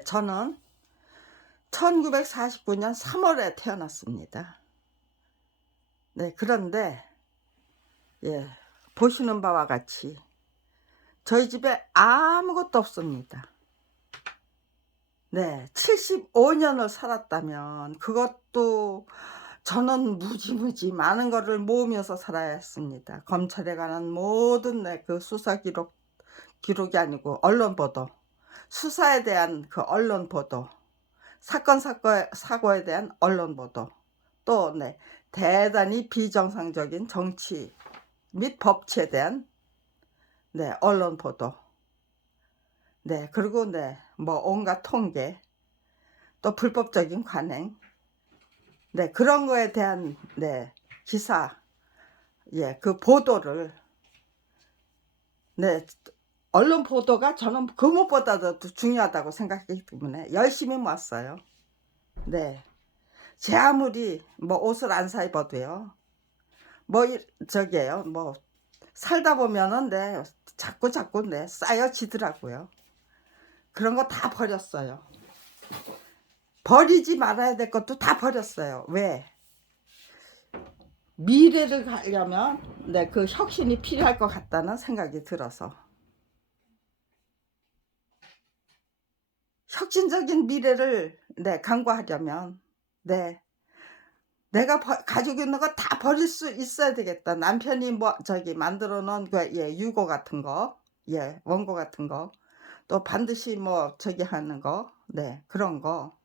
저는 1949년 3월에 태어났습니다. 네, 그런데 예, 보시는 바와 같이 저희 집에 아무것도 없습니다. 네, 75년을 살았다면 그것도 저는 무지무지 많은 거를 모으면서 살아야 했습니다. 검찰에 관한 모든 그 수사 기록이 아니고 언론 보도, 수사에 대한 그 언론 보도, 사고에 대한 언론 보도, 또 대단히 비정상적인 정치 및 법치에 대한 언론 보도, 그리고 뭐 온갖 통계, 또 불법적인 관행, 그런 거에 대한 기사, 그 보도를 언론 보도가 저는 그 무엇보다도 중요하다고 생각하기 때문에 열심히 모았어요. 제 아무리 뭐 옷을 안 사 입어도요, 뭐 저기에요, 뭐 살다 보면은 자꾸 쌓여지더라고요. 그런 거 다 버렸어요. 버리지 말아야 될 것도 다 버렸어요. 왜? 미래를 가려면 그 혁신이 필요할 것 같다는 생각이 들어서. 혁신적인 미래를 강구하려면 내가 가지고 있는 거 다 버릴 수 있어야 되겠다. 남편이 뭐 만들어 놓은 유고 같은 거, 원고 같은 거, 또 반드시 뭐 하는 거, 그런 거,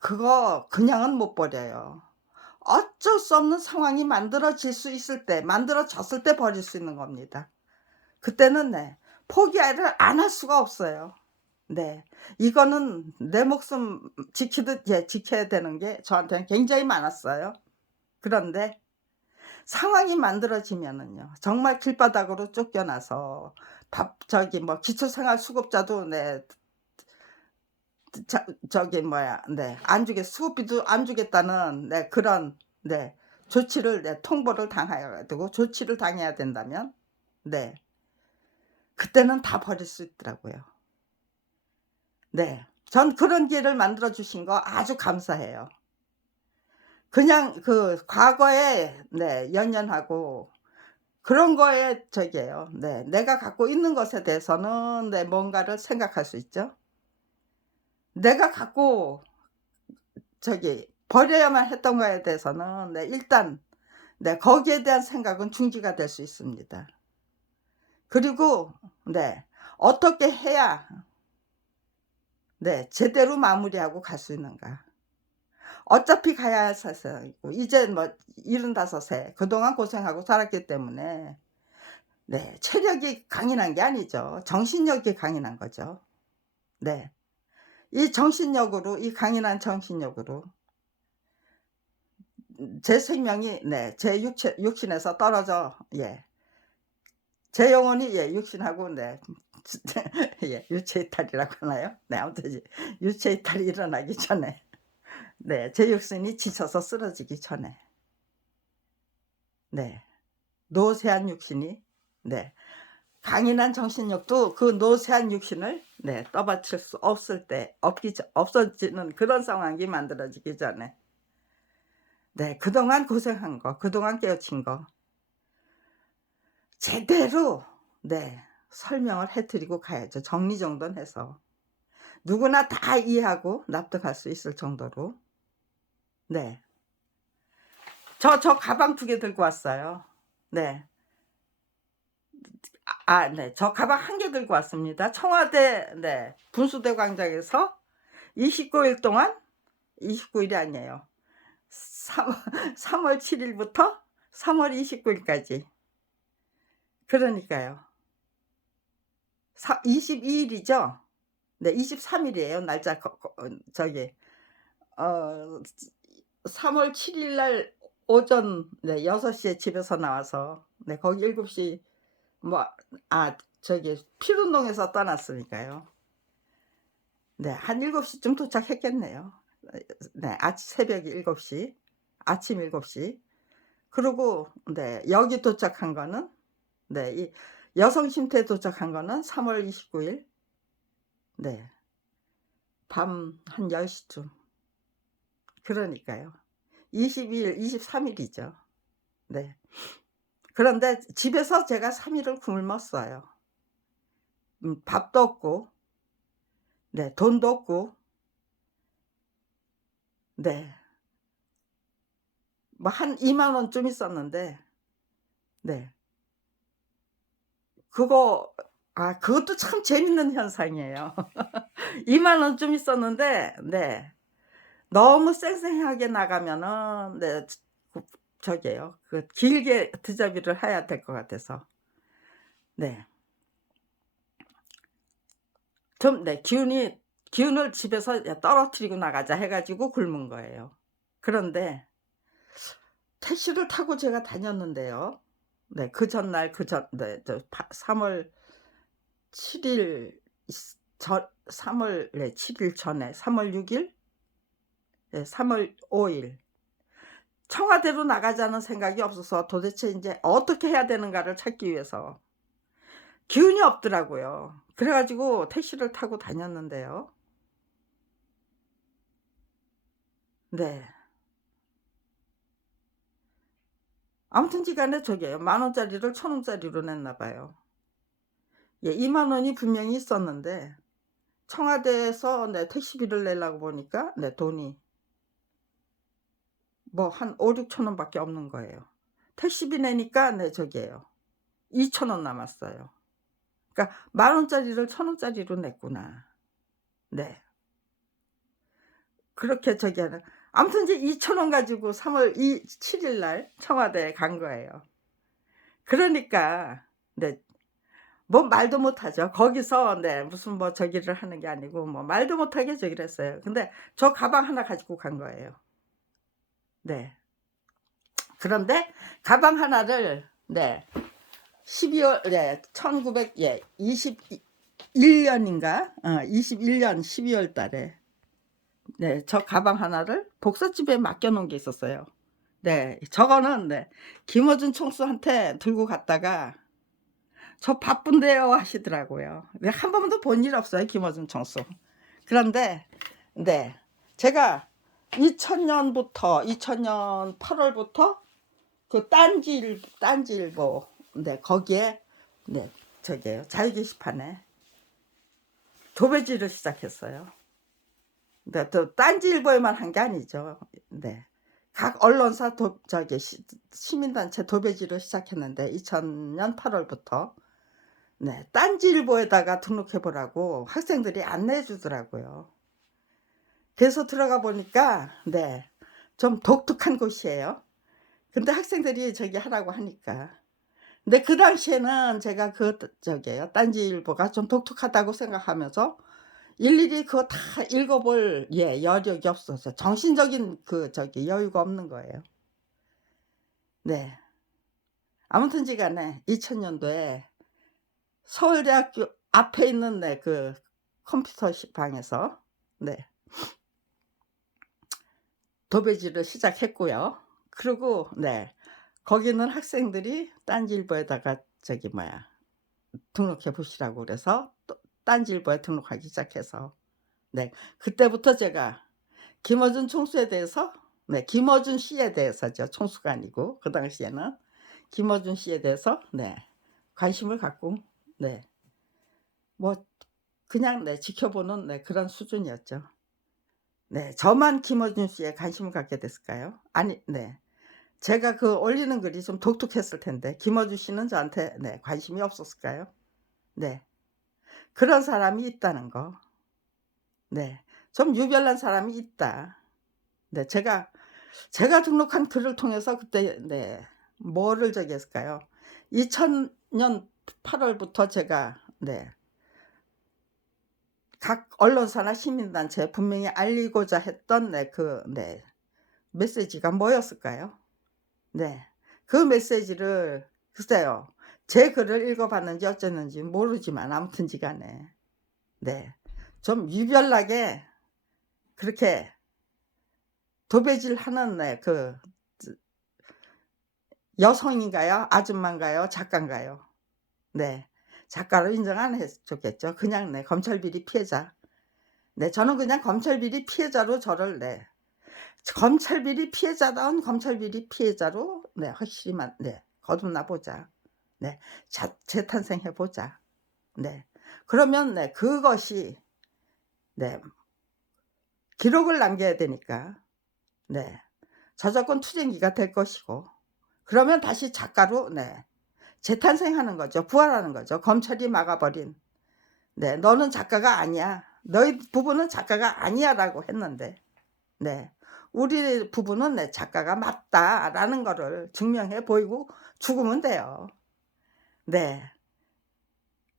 그거 그냥은 못 버려요. 어쩔 수 없는 상황이 만들어졌을 때 버릴 수 있는 겁니다. 그때는 포기를 안 할 수가 없어요. 이거는 내 목숨 지키듯 지켜야 되는 게 저한테는 굉장히 많았어요. 그런데 상황이 만들어지면은요, 정말 길바닥으로 쫓겨나서 뭐 기초생활수급자도 안 수급비도 안 주겠다는 그런 조치를 통보를 당해야 되고 조치를 당해야 된다면 그때는 다 버릴 수 있더라고요. 전 그런 기회를 만들어 주신 거 아주 감사해요. 그냥 그 과거에 연연하고 그런 거에 내가 갖고 있는 것에 대해서는 뭔가를 생각할 수 있죠. 내가 갖고 버려야만 했던 거에 대해서는 일단 거기에 대한 생각은 중지가 될 수 있습니다. 그리고 어떻게 해야 제대로 마무리하고 갈 수 있는가. 어차피 가야 할 세상이고 이제 뭐 75세 그동안 고생하고 살았기 때문에 체력이 강인한 게 아니죠. 정신력이 강인한 거죠. 이 정신력으로, 이 강인한 정신력으로 제 생명이 제 육신에서 떨어져 제 영혼이 육신하고 유체 이탈이라고 하나요? 아무튼 이제 유체 이탈이 일어나기 전에 제 육신이 지쳐서 쓰러지기 전에 노쇠한 육신이 강인한 정신력도 그 노쇠한 육신을 떠받칠 수 없을 때 없어지는 그런 상황이 만들어지기 전에 그동안 고생한 거, 그동안 깨우친 거 제대로 설명을 해 드리고 가야죠. 정리정돈해서 누구나 다 이해하고 납득할 수 있을 정도로. 저 가방 2개 들고 왔어요. 저 가방 1개 들고 왔습니다. 청와대 분수대 광장에서 29일 동안, 29일이 아니에요. 3월 7일부터 3월 29일까지. 그러니까요. 22일이죠. 23일이에요. 날짜 어 3월 7일 날 오전 6시에 집에서 나와서 거기 7시 뭐 피룬동에서 떠났으니까요. 한 7시쯤 도착했겠네요. 새벽 7시, 아침 7시. 그리고 여기 도착한 거는 이 여성 쉼터에 도착한 거는 3월 29일. 밤 한 10 시쯤. 그러니까요. 22일, 23 일이죠. 네. 그런데 집에서 제가 3 일을 굶었어요. 밥도 없고 네 돈도 없고 네 뭐 한 2만 원쯤 있었는데 네 그거 그것도 참 재밌는 현상이에요. 2만 원쯤 있었는데 네 너무 쌩쌩하게 나가면은 네 그 저기요. 그 길게 드저비를 해야 될 것 같아서 네 좀 네 기운을 집에서 야 떨어뜨리고 나가자 해 가지고 굶은 거예요. 그런데 택시를 타고 제가 다녔는데요. 네 그 전날 네 저 3월 7일 전 3월 네 7일 전에 3월 6일 네 3월 5일 청와대로 나가자는 생각이 없어서 도대체 인제 어떻게 해야 되는가를 찾기 위해서 기운이 없더라고요. 그래 가지고 택시를 타고 다녔는데요. 네. 아무튼지간에 저기요. 만 원짜리를 천 원짜리로 냈나 봐요. 예 2만 원이 분명히 있었는데 청와대에서 네 택시비를 내려고 보니까 네 돈이 뭐 한 5-6천 원밖에 없는 거예요. 택시비 내니까 네 저기예요. 2천 원 남았어요. 그러니까 만 원짜리를 천 원짜리로 냈구나. 네. 그렇게 저기 하는 아무튼 이제 2천 원 가지고 3월 7일 날 청와대에 간 거예요. 그러니까 네 뭐 말도 못하죠. 거기서 네 무슨 뭐 저기를 하는 게 아니고 뭐 말도 못하게 저기를 했어요. 근데 저 가방 하나 가지고 간 거예요. 네. 그런데 가방 하나를 네 12월 네 1900 예 21 년인가 21년 12월 달에 네 저 가방 하나를 복사집에 맡겨 놓은 게 있었어요. 네. 저거는 네 김어준 총수한테 들고 갔다가 "저 바쁜데요." 하시더라고요. 네 한 번도 본 일 없어요 김어준 총수. 그런데 네 제가 2000 년부터 2000년 8 월부터 그 딴지일보 네 거기에 네 저기에요. 자유 게시판에 도배지를 시작했어요. 네 또 딴지일보에만 한 게 아니죠. 네. 각 언론사 저기 시민단체 도배지를 시작했는데 2000년 8 월부터 네 딴지일보에다가 등록해 보라고 학생들이 안내해 주더라고요. 그래서 들어가 보니까 네 좀 독특한 곳이에요. 근데 학생들이 저기 하라고 하니까. 근데 그 당시에는 제가 저기예요. 딴지일보가 좀 독특하다고 생각하면서 일일이 그거 다 읽어 볼 여력이 없어서 정신적인 그 저기 여유가 없는 거예요. 네. 아무튼지간에 2000 년도에 서울대학교 앞에 있는 네 그 컴퓨터 방에서 네 도배지를 시작했고요. 그리고 네 거기는 학생들이 딴지일보에다가 저기 뭐야 등록해 보시라고 그래서 또 딴지일보에 등록하기 시작해서 네 그때부터 제가 김어준 총수에 대해서 네 김어준 씨에 대해서죠. 총수가 아니고 그 당시에는 김어준 씨에 대해서 네 관심을 갖고 네 뭐 그냥 네 지켜보는 네 그런 수준이었죠. 네. 저만 김어준 씨에 관심을 갖게 됐을까요? 아니 네. 제가 그 올리는 글이 좀 독특했을 텐데 김어준 씨는 저한테 네 관심이 없었을까요? 네. 그런 사람이 있다는 거. 네. 좀 유별난 사람이 있다. 네. 제가 등록한 글을 통해서 그때 네 뭐를 저기 했을까요? 2000년 8 월부터 제가 네 각 언론사나 시민단체에 분명히 알리고자 했던 네 메시지가 뭐였을까요? 네. 그 메시지를 글쎄요. 제 글을 읽어 봤는지 어쨌는지 모르지만 아무튼지간에 네 좀 유별나게 그렇게 도배질하는 네 저 여성인가요? 아줌마인가요? 작가인가요? 네. 작가로 인정 안 해 줬겠죠. 그냥 네 검찰 비리 피해자. 네 저는 그냥 검찰 비리 피해자로 저를 네 검찰 비리 피해자다운 검찰 비리 피해자로 네 확실히 거듭나 보자. 네. 재탄생해 보자. 네. 그러면 네 그것이 네 기록을 남겨야 되니까 네 저작권 투쟁기가 될 것이고 그러면 다시 작가로 네 재탄생하는 거죠. 부활하는 거죠. 검찰이 막아버린 네 "너는 작가가 아니야. 너희 부부는 작가가 아니야."라고 했는데 네 우리 부부는 네 작가가 맞다라는 거를 증명해 보이고 죽으면 돼요. 네.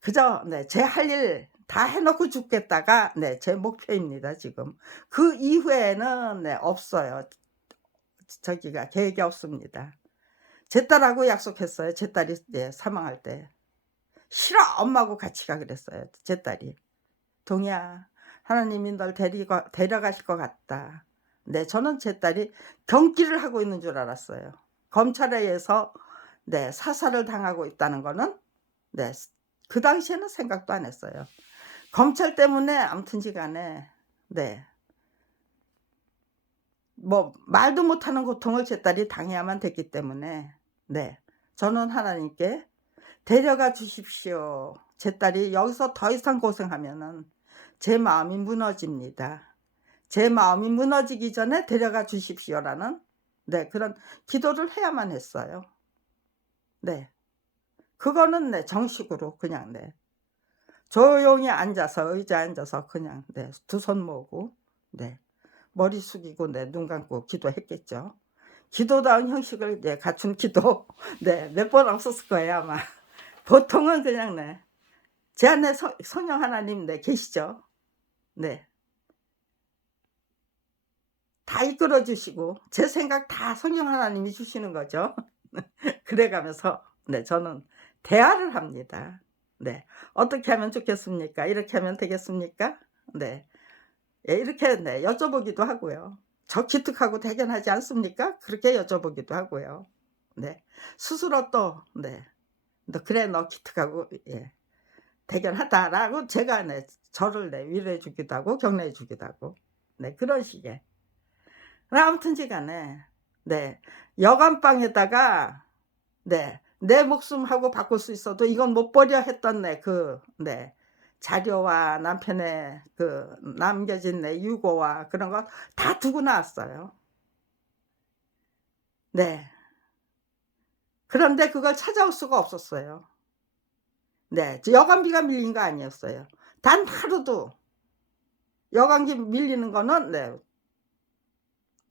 그저 네 제 할 일 다 해 놓고 죽겠다가 네 제 목표입니다 지금. 그 이후에는 네 없어요. 저기가 계획이 없습니다. 제 딸하고 약속했어요. 제 딸이 네 사망할 때. "싫어. 엄마하고 같이 가." 그랬어요 제 딸이. "동이야 하나님이 널 데려가실 것 같다." 네 저는 제 딸이 경기를 하고 있는 줄 알았어요. 검찰에 의해서 네 사살을 당하고 있다는 거는 네 그 당시에는 생각도 안 했어요. 검찰 때문에 아무튼지 간에 네 뭐 말도 못하는 고통을 제 딸이 당해야만 됐기 때문에 네 저는 하나님께 "데려가 주십시오. 제 딸이 여기서 더 이상 고생하면은 제 마음이 무너집니다. 제 마음이 무너지기 전에 데려가 주십시오."라는 네 그런 기도를 해야만 했어요. 네. 그거는 네 정식으로 그냥 네 조용히 앉아서 의자에 앉아서 그냥 네 두 손 모으고 네 머리 숙이고 네 눈 감고 기도했겠죠. 기도다운 형식을 네 갖춘 기도 네 몇 번 없었을 거예요 아마. 보통은 그냥 네 제 안에 성령 하나님 네 계시죠. 네. 다 이끌어 주시고 제 생각 다 성령 하나님이 주시는 거죠. 그래 가면서 네 저는 대화를 합니다. 네. "어떻게 하면 좋겠습니까? 이렇게 하면 되겠습니까?" 네. 예 이렇게 네 여쭤보기도 하고요. 저 기특하고 대견하지 않습니까? 그렇게 여쭤보기도 하고요. 네. 스스로 또 네. "너 그래 너 기특하고 예 대견하다."라고 제가 네 저를 네 위로해 주기도 하고 격려해 주기도 하고 네 그런 식의. 아무튼지 간에 네 여간방에다가 네 내 목숨하고 바꿀 수 있어도 이건 못 버려 했던 네 자료와 남편의 그 남겨진 네 유고와 그런 거 다 두고 나왔어요. 네. 그런데 그걸 찾아올 수가 없었어요. 네. 여간비가 밀린 거 아니었어요. 단 하루도 여간비 밀리는 거는 네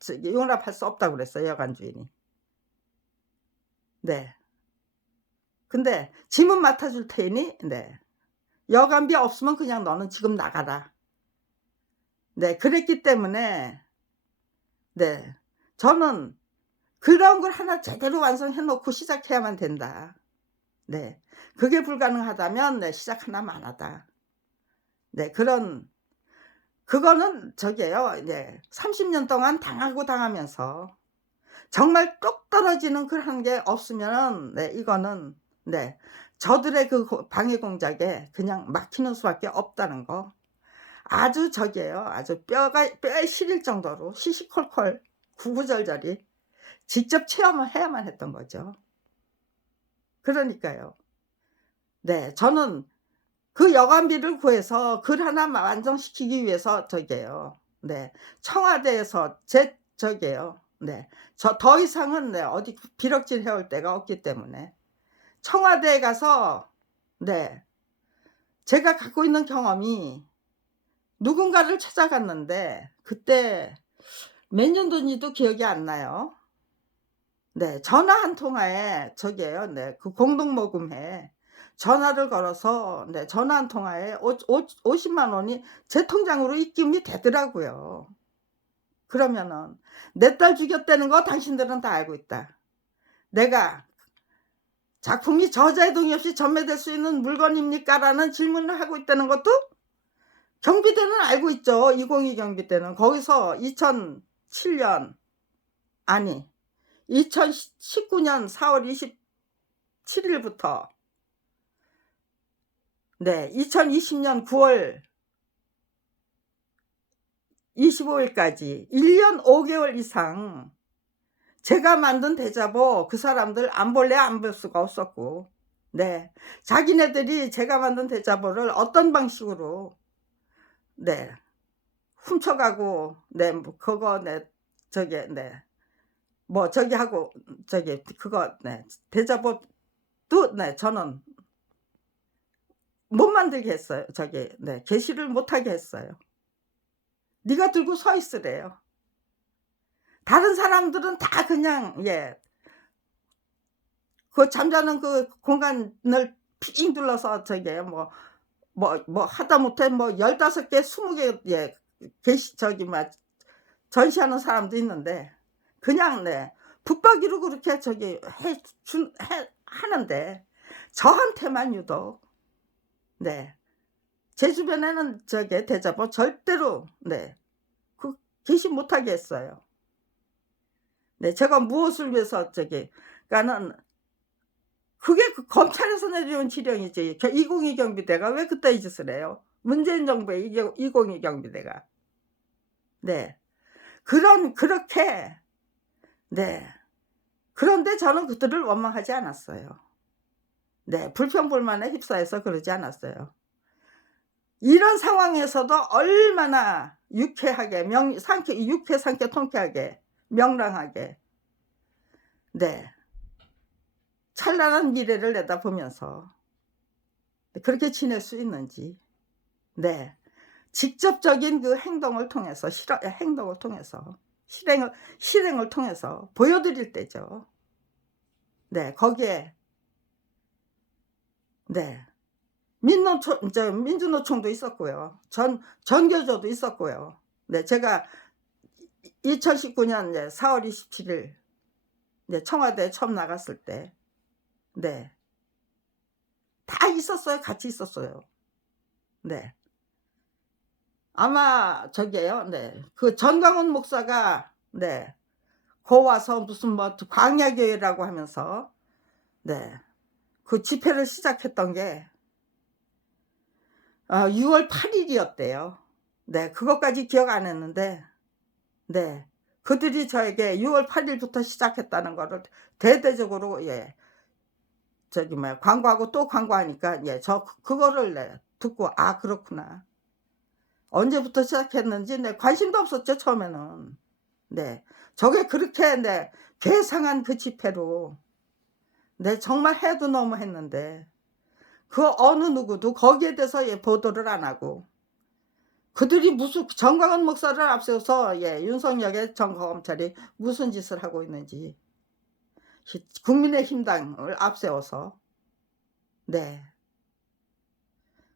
저기 용납할 수 없다고 그랬어요 여관 주인이. 네. 근데 "짐은 맡아 줄 테니" 네 "여간비 없으면 그냥 너는 지금 나가라." 네 그랬기 때문에 네 저는 '그런 걸 하나 제대로 완성해 놓고 시작해야만 된다.' 네. 그게 불가능하다면 네 '시작 하나만 하다.' 네 그런 그거는 저기예요. 네. 30년 동안 당하고 당하면서 정말 뚝 떨어지는 그런 게 없으면은 네 이거는 네 저들의 그 방해 공작에 그냥 막히는 수밖에 없다는 거. 아주 저기예요. 아주 뼈에 시릴 정도로 시시콜콜 구구절절히 직접 체험을 해야만 했던 거죠. 그러니까요. 네. 저는 그 여관비를 구해서 글 하나 완성시키기 위해서 저기예요. 네. 청와대에서 저기예요. 네. 저 더 이상은 네 어디 비럭질 해올 데가 없기 때문에 청와대에 가서 네 제가 갖고 있는 경험이 누군가를 찾아갔는데 그때 몇 년도인지도 기억이 안 나요. 네. 전화 한 통화에 저기예요. 네. 그 공동 모금회에 전화를 걸어서 네 전화 한 통화에 오 50만 원이 제 통장으로 입금이 되더라고요. 그러면은 "내 딸 죽였다는 거 당신들은 다 알고 있다. 내가 작품이 저자의 동의 없이 전매될 수 있는 물건입니까?"라는 질문을 하고 있다는 것도 경비대는 알고 있죠. 202 경비대는. 거기서 2007년 아니 2019년 4월 27 일부터 네 2020년 9월 25 일까지 1년 5 개월 이상 제가 만든 대자보 그 사람들 안 볼래 안 볼 수가 없었고, 네. 자기네들이 제가 만든 대자보를 어떤 방식으로 네 훔쳐 가고 뭐 그거 저기 뭐 저기 하고 저기 그거 대자보도 저는 못 만들게 했어요. 게시를 못 하게 했어요. "네가 들고 서 있으래요." 다른 사람들은 다 그냥 그 잠자는 그 공간을 핑 둘러서 하다못해 뭐 15 개 20개 게시 전시하는 사람도 있는데, 그냥 붙박이로 그렇게 하는데 저한테만 유독 제 주변에는 대자보 절대로 그 게시 못하게 했어요. 제가 무엇을 위해서 그러니까는 그게 그 검찰에서 내려온 지령이지 202 경비대가 왜 그따위 짓을 해요? 문재인 정부의 202 경비대가. 네. 그렇게 네. 그런데 저는 그들을 원망하지 않았어요. 불평불만에 휩싸여서 그러지 않았어요. 이런 상황에서도 얼마나 유쾌하게 유쾌 상쾌 통쾌하게 명랑하게 찬란한 미래를 내다보면서 그렇게 지낼 수 있는지 직접적인 그 행동을 통해서 실행을 통해서 보여드릴 때죠. 거기에 민주노총도 있었고요. 전교조도 있었고요. 제가 2019년 4월 27일 청와대에 처음 나갔을 때 다 있었어요. 같이 있었어요. 아마 그 전광훈 목사가 거 와서 무슨 뭐 광야교회라고 하면서 그 집회를 시작했던 게 6월 8 일이었대요. 그것까지 기억 안 했는데 그들이 저에게 6월 8 일부터 시작했다는 거를 대대적으로 광고하고 또 광고하니까 그거를 듣고 '아 그렇구나.' 언제부터 시작했는지 관심도 없었죠 처음에는. 저게 그렇게 괴상한 그 집회로 정말 해도 너무했는데 그 어느 누구도 거기에 대해서 보도를 안 하고, 그들이 무슨 정광훈 목사를 앞세워서 윤석열의 검찰이 무슨 짓을 하고 있는지, 국민의힘당을 앞세워서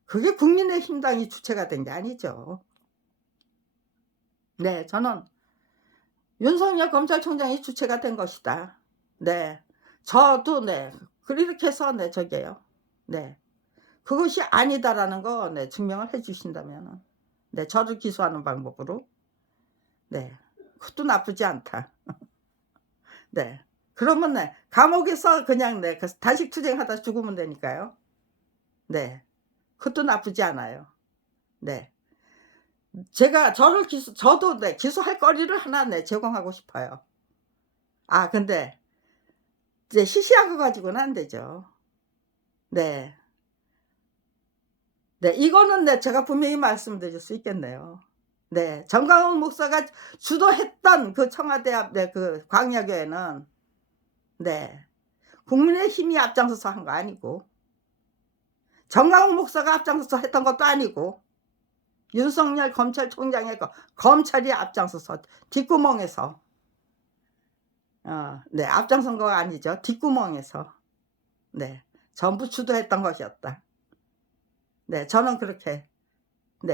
그게 국민의힘당이 주체가 된 게 아니죠. 저는 윤석열 검찰총장이 주체가 된 것이다. 저도 그렇게 해서 그것이 아니다라는 거 증명을 해 주신다면은 저를 기소하는 방법으로 그것도 나쁘지 않다. 그러면 감옥에서 그냥 그 단식 투쟁하다 죽으면 되니까요. 그것도 나쁘지 않아요. 제가 저도 기소할 거리를 하나 제공하고 싶어요. 근데 이제 시시한 거 가지고는 안 되죠. 네. 이거는 제가 분명히 말씀드릴 수 있겠네요. 정광훈 목사가 주도했던 그 청와대 앞 그 광야교회는 국민의힘이 앞장서서 한 거 아니고, 정광훈 목사가 앞장서서 했던 것도 아니고, 윤석열 검찰총장의 검찰이 앞장서서 뒷구멍에서 앞장선 거가 아니죠. 뒷구멍에서 전부 주도했던 것이었다. 저는 그렇게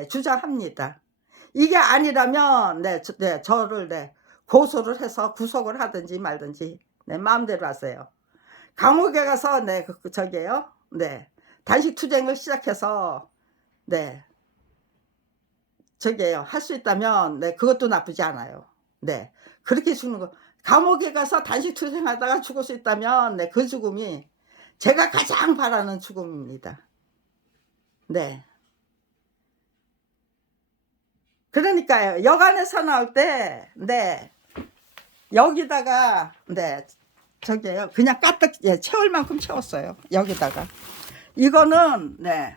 주장합니다. 이게 아니라면 저를 고소를 해서 구속을 하든지 말든지 마음대로 하세요. 감옥에 가서 단식 투쟁을 시작해서 할 수 있다면 그것도 나쁘지 않아요. 그렇게 죽는 거, 감옥에 가서 단식 투쟁하다가 죽을 수 있다면 그 죽음이 제가 가장 바라는 죽음입니다. 그러니까요. 여관에서 나올 때, 네, 여기다가, 네, 저기요. 그냥 까뜩, 예, 채울 만큼 채웠어요. 여기다가. 이거는, 네,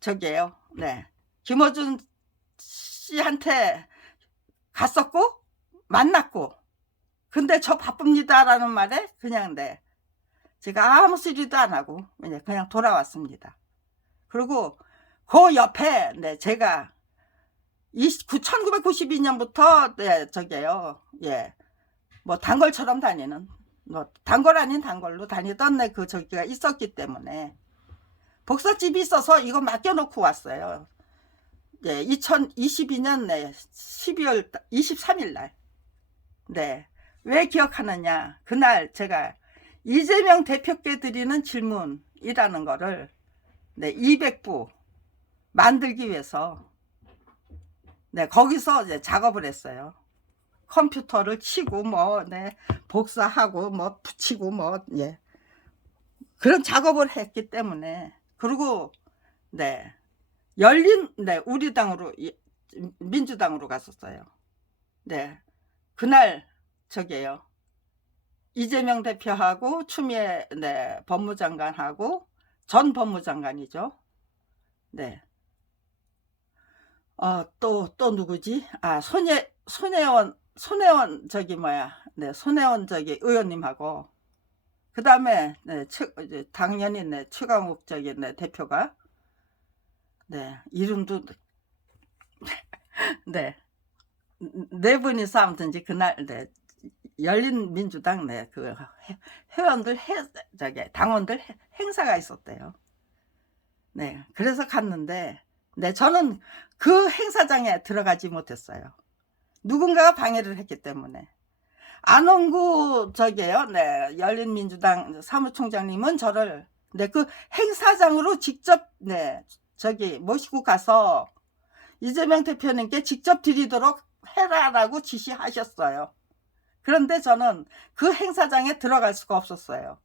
저기요. 네, 김어준 씨한테 갔었고, 만났고, 근데 저 바쁩니다라는 말에 그냥, 네, 제가 아무 소리도 안 하고, 그냥 돌아왔습니다. 그리고 그 옆에, 네, 제가 1992년부터, 네, 저기요. 예. 뭐 단골처럼 다니는, 뭐 단골 아닌 단골로 다니던 그 저기가 있었기 때문에 복사집이 있어서 이거 맡겨놓고 왔어요. 예, 2022년 네, 12월 23일 날. 네. 왜 기억하느냐? 그날 제가 이재명 대표께 드리는 질문이라는 거를, 네, 200부 만들기 위해서, 네, 거기서 이제 작업을 했어요. 컴퓨터를 치고 뭐, 네, 복사하고 뭐 붙이고 뭐, 예, 그런 작업을 했기 때문에. 그리고, 네, 열린, 네, 우리 당으로, 민주당으로 갔었어요. 네, 그날 저기에요. 이재명 대표하고 추미애, 네, 법무장관하고, 전 법무장관이죠. 네. 또 누구지? 손혜원 저기 뭐야? 네, 손혜원 저기 의원님하고, 그 다음에, 네, 당연히, 네, 최강욱 저기, 네, 대표가, 네, 이름도, 네, 네 분이서 아무튼지 그날, 네, 열린민주당, 네, 그 회원들, 저기, 당원들 행사가 있었대요. 네, 그래서 갔는데, 네, 저는 그 행사장에 들어가지 못했어요. 누군가가 방해를 했기 때문에. 안홍구 저기에요. 네, 열린민주당 사무총장님은 저를, 네, 그 행사장으로 직접, 네, 저기 모시고 가서 이재명 대표님께 직접 드리도록 해라라고 지시하셨어요. 그런데 저는 그 행사장에 들어갈 수가 없었어요.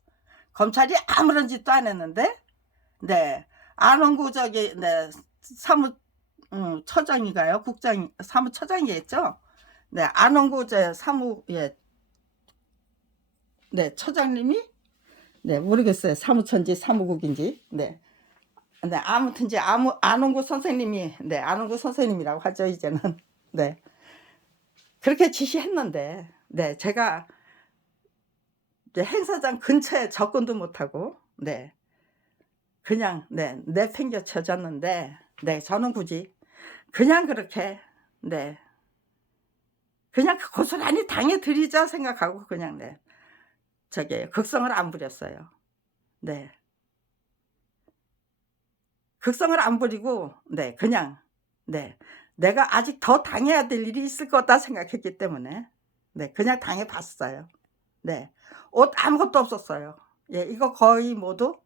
검찰이 아무런 짓도 안 했는데, 네, 안홍구 저기, 네, 처장인가요? 사무처장이겠죠? 네, 안홍구 예, 네, 처장님이, 네, 모르겠어요. 사무처인지 사무국인지. 네. 네, 아무튼 이제 안홍구 선생님이, 네, 안홍구 선생님이라고 하죠, 이제는. 네. 그렇게 지시했는데, 네, 제가 이제 행사장 근처에 접근도 못하고, 네, 그냥, 네, 내팽겨 쳐졌는데, 네, 저는 굳이 그냥 그렇게, 네, 그냥 고스란히 당해드리자 생각하고 그냥, 네, 저기 극성을 안 부렸어요. 네, 극성을 안 부리고, 네, 그냥, 네, 내가 아직 더 당해야 될 일이 있을 거다 생각했기 때문에, 네, 그냥 당해봤어요. 네, 옷 아무것도 없었어요. 예, 이거 거의 모두,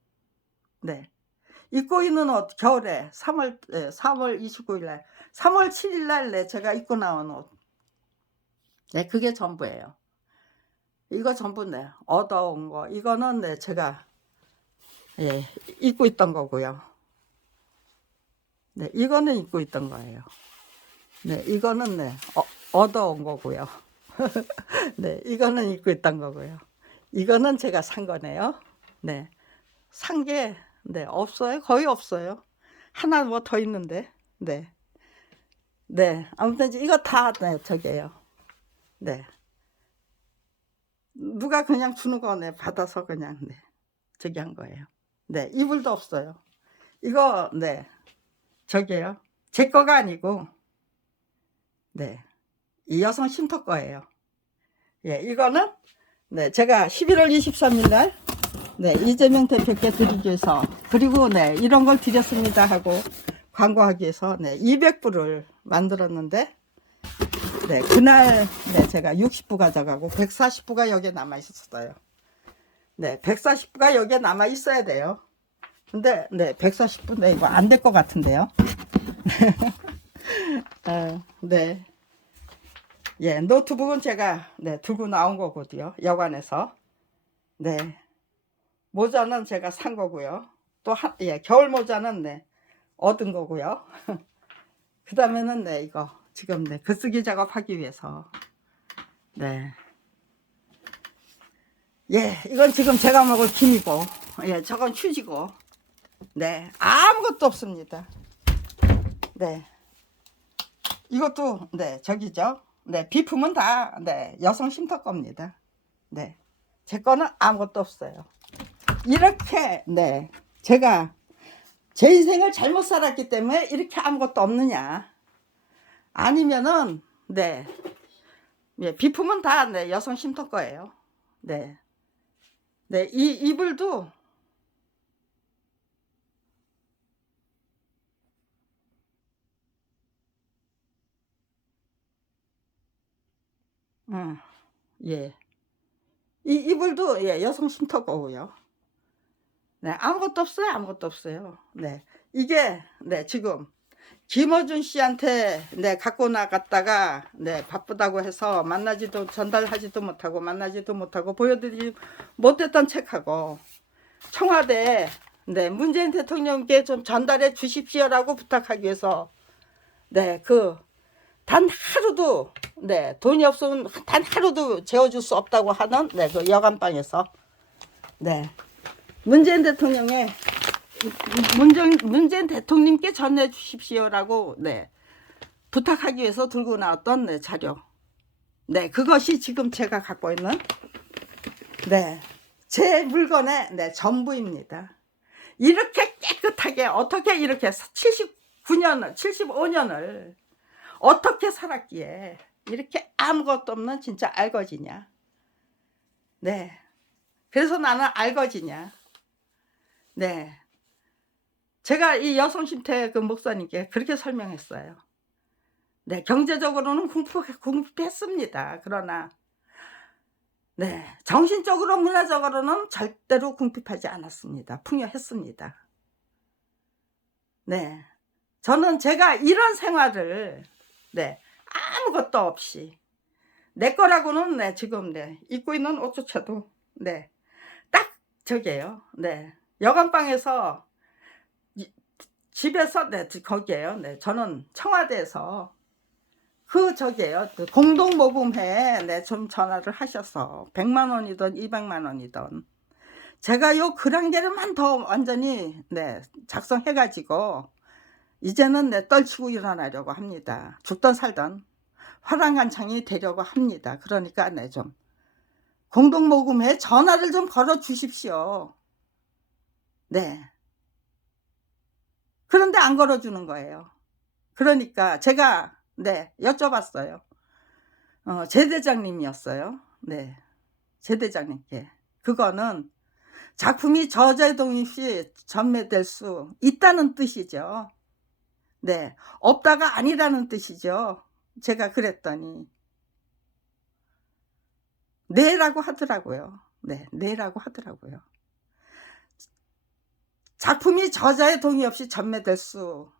네, 입고 있는 옷, 겨울에 3월 29일 날, 3월 7일 날, 네, 제가 입고 나온 옷, 네, 그게 전부예요. 이거 전부, 네, 얻어온 거. 이거는, 네, 제가, 예, 입고 있던 거고요. 네, 이거는 입고 있던 거예요. 네, 이거는, 네, 얻어온 거고요. 네, 이거는 입고 있던 거고요. 이거는 제가 산 거네요. 네, 산 게, 네, 없어요. 거의 없어요. 하나 뭐 더 있는데. 네, 네, 아무튼 이거 다, 네, 저게요. 네, 누가 그냥 주는 거, 네, 받아서 그냥, 네, 저기 한 거예요. 네, 이불도 없어요. 이거, 네, 저게요. 제 거가 아니고, 네, 이 여성 쉼터 거예요. 예, 이거는, 네, 제가 11월 23일 날, 네, 이재명 대표께 드리기 위해서, 그리고, 네, 이런 걸 드렸습니다 하고 광고하기 위해서, 네, 200부를 만들었는데, 네, 그날, 네, 제가 60부 가져가고 140부가 여기에 남아 있었어요. 네, 140부가 여기에 남아 있어야 돼요. 근데, 네, 140부, 네, 이거 안 될 것 같은데요. 네. 예, 노트북은 제가, 네, 들고 나온 거거든요. 여관에서. 네. 모자는 제가 산 거고요. 또 예, 겨울 모자는, 네, 얻은 거고요. 그 다음에는, 네, 이거 지금 네, 글쓰기 작업하기 위해서. 네. 예, 이건 지금 제가 먹을 김이고, 예, 저건 휴지고, 네, 아무것도 없습니다. 네. 이것도, 네, 저기죠. 네, 비품은 다, 네, 여성 쉼터 겁니다. 네. 제 거는 아무것도 없어요. 이렇게, 네, 제가 제 인생을 잘못 살았기 때문에 이렇게 아무것도 없느냐. 아니면은, 네, 예, 비품은 다, 네, 여성 쉼터 거예요. 네. 네, 이 이불도, 예. 이 이불도, 예, 여성 쉼터 거고요. 네, 아무것도 없어요. 아무것도 없어요. 네. 이게, 네, 지금 김어준 씨한테, 네, 갖고 나갔다가, 네, 바쁘다고 해서 만나지도, 전달하지도 못하고 만나지도 못하고 보여드리지 못했던 책하고, 청와대에, 네, 문재인 대통령께 좀 전달해 주십시오라고 부탁하기 위해서, 네, 단 하루도, 네, 돈이 없으면 단 하루도 재워줄 수 없다고 하는, 네, 그 여관방에서, 네, 문재인 대통령의 문재인 대통령께 전해 주십시오라고, 네, 부탁하기 위해서 들고 나왔던, 네, 자료. 네, 그것이 지금 제가 갖고 있는, 네, 제 물건의, 네, 전부입니다. 이렇게 깨끗하게 어떻게 이렇게 79년을 75년을 어떻게 살았기에 이렇게 아무것도 없는 진짜 알거지냐. 네, 그래서 나는 알거지냐. 네, 제가 이 여성심태 그 목사님께 그렇게 설명했어요. 네, 경제적으로는 궁핍했습니다. 그러나, 네, 정신적으로 문화적으로는 절대로 궁핍하지 않았습니다. 풍요했습니다. 네, 저는 제가 이런 생활을, 네, 아무것도 없이 내 거라고는, 네, 지금, 네, 입고 있는 옷조차도, 네, 딱 저게요. 네, 여관방에서, 집에서, 네, 거기에요. 네, 저는 청와대에서 그 저기에요. 그 공동모금회에, 네, 좀 전화를 하셔서 100만 원이든 200만 원이든 제가 요 글 한 개를만 더 완전히, 네, 작성해 가지고 이제는, 네, 떨치고 일어나려고 합니다. 죽던 살던 화랑한창이 되려고 합니다. 그러니까, 네, 좀 공동모금회에 전화를 좀 걸어 주십시오. 네. 그런데 안 걸어 주는 거예요. 그러니까 제가, 네, 여쭤봤어요. 제 대장님이었어요. 네, 제 대장님께. 그거는 작품이 저자 동의 시 전매될 수 있다는 뜻이죠. 네, 없다가 아니라는 뜻이죠. 제가 그랬더니 네라고 하더라고요. 네, 네라고 하더라고요. 작품이 저자의 동의 없이 전매될 수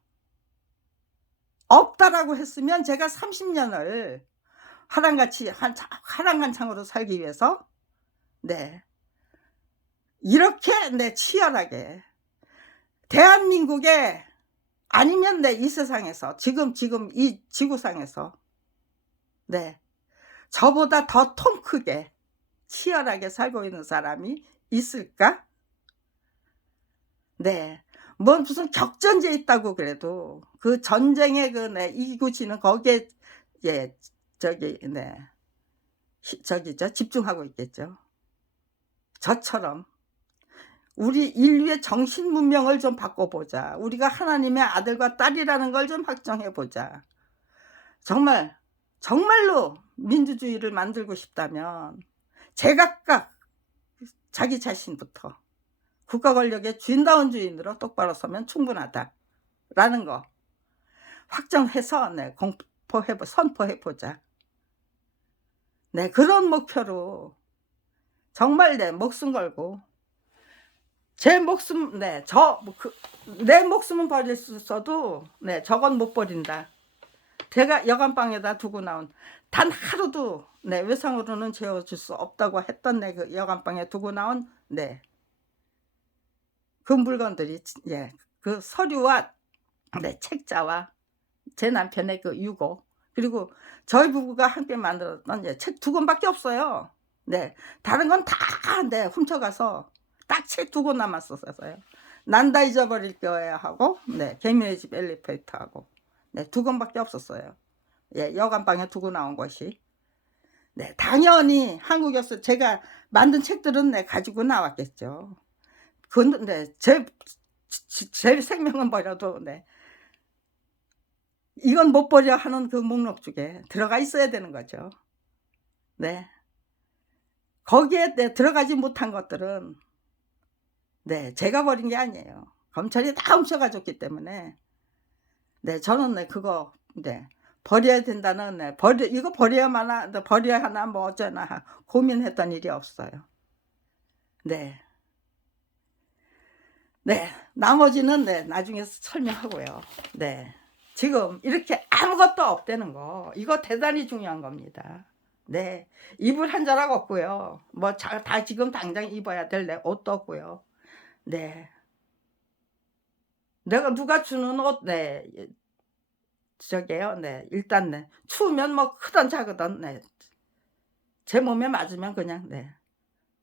없다라고 했으면 제가 30년을 화랑한창으로 살기 위해서, 네, 이렇게, 네, 치열하게 대한민국에, 아니면, 네, 이 세상에서 지금 이 지구상에서, 네, 저보다 더 통 크게 치열하게 살고 있는 사람이 있을까? 네, 뭐 무슨 격전지에 있다고 그래도 그 전쟁의 그, 네, 이구지는 거기에, 예, 저기, 네, 저기죠, 집중하고 있겠죠. 저처럼 우리 인류의 정신 문명을 좀 바꿔보자. 우리가 하나님의 아들과 딸이라는 걸 좀 확정해보자. 정말, 정말로 민주주의를 만들고 싶다면 제각각 자기 자신부터 국가 권력의 주인다운 주인으로 똑바로 서면 충분하다라는 거 확정해서, 네, 선포해보자. 네, 그런 목표로 정말 내 목숨 걸고, 제 목숨, 네, 내 목숨은 버릴 수 있어도, 네, 저건 못 버린다. 제가 여관방에다 두고 나온, 단 하루도, 네, 외상으로는 재워줄 수 없다고 했던, 네, 그 여관방에 두고 나온, 네, 그 물건들이, 예, 그 서류와, 네, 책자와 제 남편의 그 유고, 그리고 저희 부부가 함께 만들었던 예 책 2권밖에 없어요. 네. 다른 건 다 네 훔쳐가서 딱 책 2권 남았었어요. 난다 잊어버릴 거야 하고 네 개미의 집 엘리베이터하고 네 2권밖에 없었어요. 예 여관방에 두고 나온 것이. 네 당연히 한국에서 제가 만든 책들은 네 가지고 나왔겠죠. 그건 네 제 생명은 버려도 네 이건 못 버려 하는 그 목록 중에 들어가 있어야 되는 거죠. 네. 거기에 네 들어가지 못한 것들은 네 제가 버린 게 아니에요. 검찰이 다 훔쳐 가졌기 때문에 네 저는 네 그거 네 버려야 된다는 네 이거 버려야만 버려야 하나 뭐 어쩌나 고민했던 일이 없어요. 네. 네. 나머지는 네 나중에 설명하고요. 네. 지금 이렇게 아무것도 없다는 거 이거 대단히 중요한 겁니다. 네. 이불 한 자락 없고요. 뭐 다 지금 당장 입어야 될 내 옷도 없고요. 네. 내가 누가 주는 옷 네 저게요. 네. 일단 네 추우면 뭐 크든 작으든 네 제 몸에 맞으면 그냥 네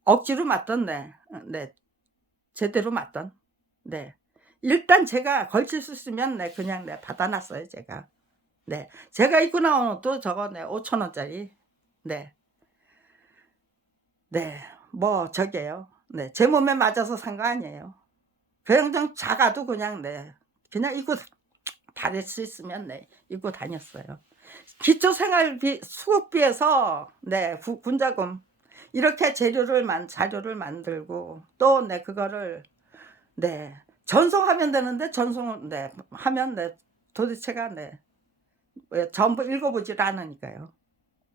억지로 맞든 네 네 제대로 맞든 네 일단 제가 걸칠 수 있으면 네 그냥 네 받아 놨어요 제가. 네. 제가 입고 나온 옷도 저거 네 5천 원짜리. 네. 네. 뭐 저게요. 네. 제 몸에 맞아서 산 거 아니에요. 그냥 좀 작아도 그냥 네 그냥 입고 다닐 수 있으면 네 입고 다녔어요. 기초생활비 수급비에서 네 군자금 이렇게 자료를 만들고 또 네 그거를 네 전송하면 되는데 전송을 네 하면 네 도대체가 네 왜 전부 읽어 보질 않으니까요.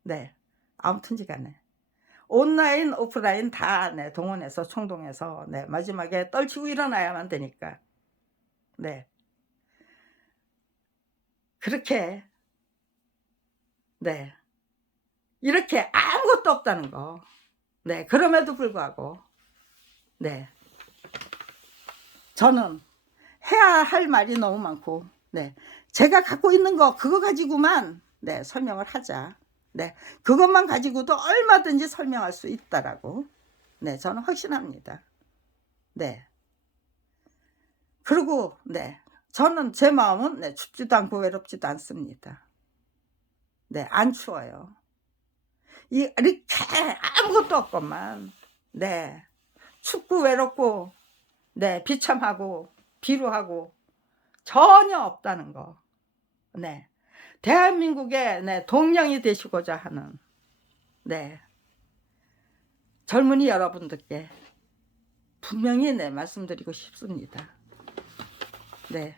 네. 아무튼지 간에 온라인 오프라인 다 네 동원해서 총동해서 네 마지막에 떨치고 일어나야만 되니까 네 그렇게 네 이렇게 아무것도 없다는 거. 네 그럼에도 불구하고 네 저는 해야 할 말이 너무 많고 네 제가 갖고 있는 거 그거 가지고만 네 설명을 하자. 네 그것만 가지고도 얼마든지 설명할 수 있다라고 네 저는 확신합니다. 네. 그리고 네 저는 제 마음은 네 춥지도 않고 외롭지도 않습니다. 네 안 추워요. 이렇게 아무것도 없건만 네 춥고 외롭고 네 비참하고 비루하고 전혀 없다는 거. 네. 대한민국의 네 동령이 되시고자 하는 네 젊은이 여러분들께 분명히 네 말씀드리고 싶습니다. 네.